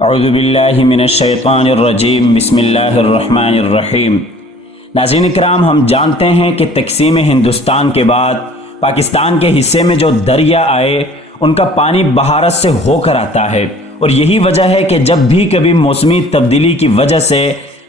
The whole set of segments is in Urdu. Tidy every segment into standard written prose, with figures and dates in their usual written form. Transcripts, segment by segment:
اعوذ باللہ من الشیطان الرجیم بسم اللہ الرحمن الرحیم۔ ناظرین اکرام، ہم جانتے ہیں کہ تقسیم ہندوستان کے بعد پاکستان کے حصے میں جو دریا آئے ان کا پانی بہارت سے ہو کر آتا ہے، اور یہی وجہ ہے کہ جب بھی کبھی موسمی تبدیلی کی وجہ سے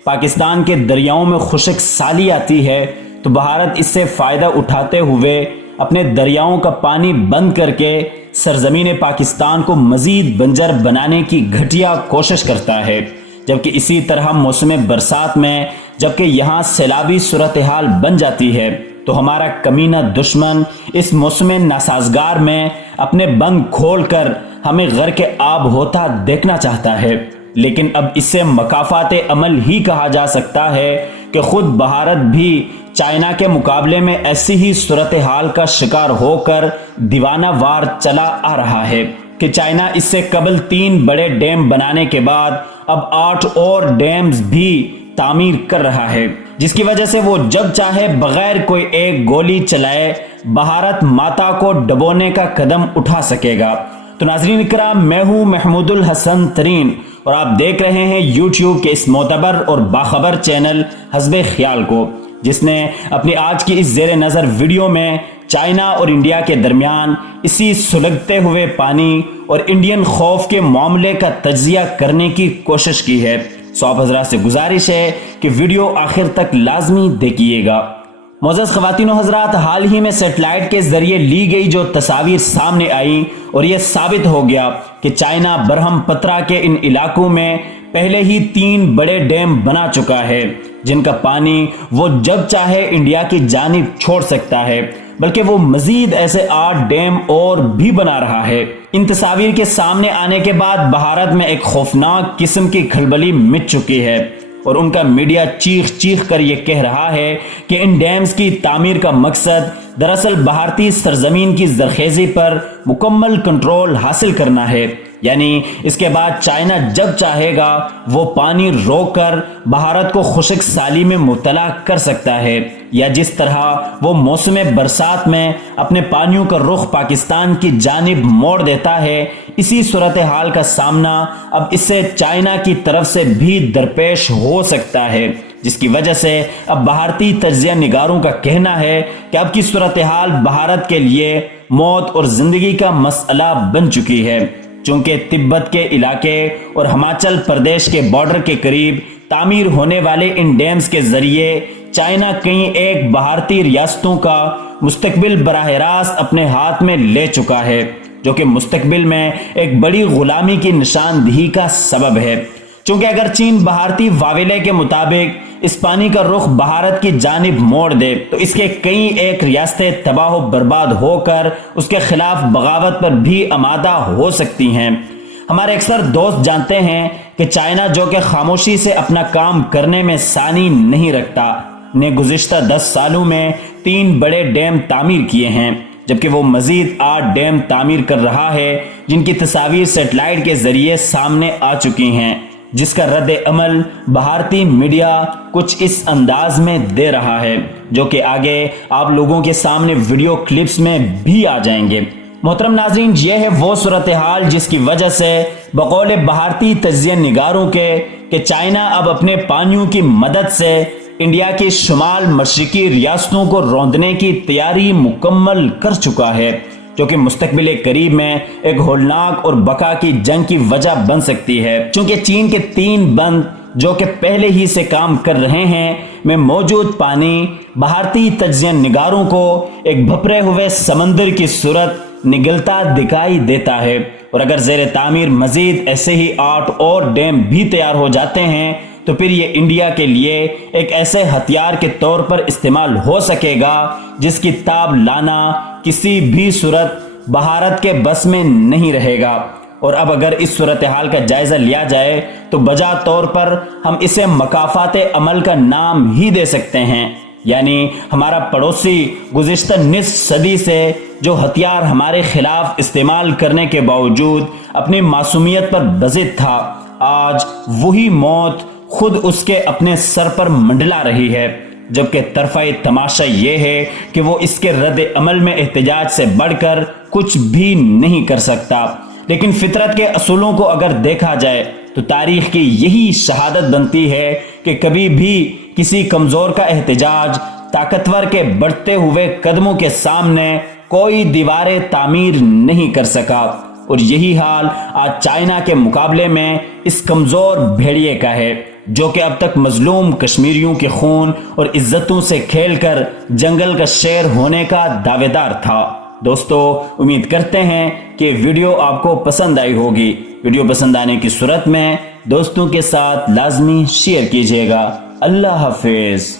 پاکستان کے دریاؤں میں خشک سالی آتی ہے تو بھارت اس سے فائدہ اٹھاتے ہوئے اپنے دریاؤں کا پانی بند کر کے سرزمین پاکستان کو مزید بنجر بنانے کی گھٹیا کوشش کرتا ہے، جبکہ اسی طرح موسم برسات میں جبکہ یہاں سیلابی صورتحال بن جاتی ہے تو ہمارا کمینہ دشمن اس موسم ناسازگار میں اپنے بند کھول کر ہمیں غرق آب ہوتا دیکھنا چاہتا ہے۔ لیکن اب اس سے مکافات عمل ہی کہا جا سکتا ہے کہ خود بھارت بھی چائنا کے مقابلے میں ایسی ہی صورتحال کا شکار ہو کر دیوانہ وار چلا آ رہا ہے کہ چائنا اس سے قبل 3 بڑے ڈیم بنانے کے بعد اب 8 اور ڈیمز بھی تعمیر کر رہا ہے، جس کی وجہ سے وہ جب چاہے بغیر کوئی ایک گولی چلائے بھارت ماتا کو ڈبونے کا قدم اٹھا سکے گا۔ تو ناظرین اکرام، میں ہوں محمود الحسن ترین اور آپ دیکھ رہے ہیں یوٹیوب کے اس معتبر اور باخبر چینل حسب خیال کو، جس نے اپنی آج کی اس زیر نظر ویڈیو میں چائنا اور انڈیا کے درمیان اسی سلگتے ہوئے پانی اور انڈین خوف کے معاملے کا تجزیہ کرنے کی کوشش کی ہے۔ سو آپ حضرات سے گزارش ہے کہ ویڈیو آخر تک لازمی دیکھیے گا۔ معزز خواتین و حضرات، حال ہی میں سیٹلائٹ کے ذریعے لی گئی جو تصاویر سامنے آئیں اور یہ ثابت ہو گیا کہ چائنا برہم پترا کے ان علاقوں میں پہلے ہی 3 بڑے ڈیم بنا چکا ہے، جن کا پانی وہ جب چاہے انڈیا کی جانب چھوڑ سکتا ہے، بلکہ وہ مزید ایسے 8 ڈیم اور بھی بنا رہا ہے۔ ان تصاویر کے سامنے آنے کے بعد بھارت میں ایک خوفناک قسم کی کھلبلی مچ چکی ہے، اور ان کا میڈیا چیخ چیخ کر یہ کہہ رہا ہے کہ ان ڈیمز کی تعمیر کا مقصد دراصل بھارتی سرزمین کی زرخیزی پر مکمل کنٹرول حاصل کرنا ہے، یعنی اس کے بعد چائنا جب چاہے گا وہ پانی روک کر بھارت کو خشک سالی میں مبتلا کر سکتا ہے، یا جس طرح وہ موسم برسات میں اپنے پانیوں کا رخ پاکستان کی جانب موڑ دیتا ہے، اسی صورتحال کا سامنا اب اس سے چائنا کی طرف سے بھی درپیش ہو سکتا ہے، جس کی وجہ سے اب بھارتی تجزیہ نگاروں کا کہنا ہے کہ اب کی صورتحال بھارت کے لیے موت اور زندگی کا مسئلہ بن چکی ہے، چونکہ تبت کے علاقے اور ہماچل پردیش کے بارڈر کے قریب تعمیر ہونے والے ان ڈیمز کے ذریعے چائنا کئی ایک بھارتی ریاستوں کا مستقبل براہ راست اپنے ہاتھ میں لے چکا ہے، جو کہ مستقبل میں ایک بڑی غلامی کی نشاندہی کا سبب ہے، چونکہ اگر چین بھارتی واویلے کے مطابق اس پانی کا رخ بھارت کی جانب موڑ دے تو اس کے کئی ایک ریاستیں تباہ و برباد ہو کر اس کے خلاف بغاوت پر بھی آمادہ ہو سکتی ہیں۔ ہمارے اکثر دوست جانتے ہیں کہ چائنا، جو کہ خاموشی سے اپنا کام کرنے میں ثانی نہیں رکھتا، نے گزشتہ 10 سالوں میں 3 بڑے ڈیم تعمیر کیے ہیں، جبکہ وہ مزید 8 ڈیم تعمیر کر رہا ہے، جن کی تصاویر سیٹلائٹ کے ذریعے سامنے آ چکی ہیں، جس کا رد عمل بھارتی میڈیا کچھ اس انداز میں دے رہا ہے، جو کہ آگے آپ لوگوں کے سامنے ویڈیو کلپس میں بھی آ جائیں گے۔ محترم ناظرین، یہ ہے وہ صورتحال جس کی وجہ سے بقول بھارتی تجزیہ نگاروں کے کہ چائنا اب اپنے پانیوں کی مدد سے انڈیا کی شمال مشرقی ریاستوں کو روندنے کی تیاری مکمل کر چکا ہے، جو کہ مستقبل قریب میں ایک ہولناک اور بقا کی جنگ کی وجہ بن سکتی ہے، چونکہ چین کے 3 بند جو کہ پہلے ہی سے کام کر رہے ہیں میں موجود پانی بھارتی تجزیہ نگاروں کو ایک بھپرے ہوئے سمندر کی صورت نگلتا دکھائی دیتا ہے، اور اگر زیر تعمیر مزید ایسے ہی 8 اور ڈیم بھی تیار ہو جاتے ہیں تو پھر یہ انڈیا کے لیے ایک ایسے ہتھیار کے طور پر استعمال ہو سکے گا جس کی تاب لانا کسی بھی صورت بھارت کے بس میں نہیں رہے گا۔ اور اب اگر اس صورتحال کا جائزہ لیا جائے تو بجا طور پر ہم اسے مکافات عمل کا نام ہی دے سکتے ہیں، یعنی ہمارا پڑوسی گزشتہ نصف صدی سے جو ہتھیار ہمارے خلاف استعمال کرنے کے باوجود اپنی معصومیت پر بضد تھا، آج وہی موت خود اس کے اپنے سر پر منڈلا رہی ہے، جبکہ طرفہ تماشا یہ ہے کہ وہ اس کے رد عمل میں احتجاج سے بڑھ کر کچھ بھی نہیں کر سکتا۔ لیکن فطرت کے اصولوں کو اگر دیکھا جائے تو تاریخ کی یہی شہادت بنتی ہے کہ کبھی بھی کسی کمزور کا احتجاج طاقتور کے بڑھتے ہوئے قدموں کے سامنے کوئی دیواریں تعمیر نہیں کر سکا، اور یہی حال آج چائنا کے مقابلے میں اس کمزور بھیڑیے کا ہے جو کہ اب تک مظلوم کشمیریوں کے خون اور عزتوں سے کھیل کر جنگل کا شیر ہونے کا دعوے دار تھا۔ دوستو، امید کرتے ہیں کہ ویڈیو آپ کو پسند آئی ہوگی۔ ویڈیو پسند آنے کی صورت میں دوستوں کے ساتھ لازمی شیئر کیجیے گا۔ اللہ حافظ۔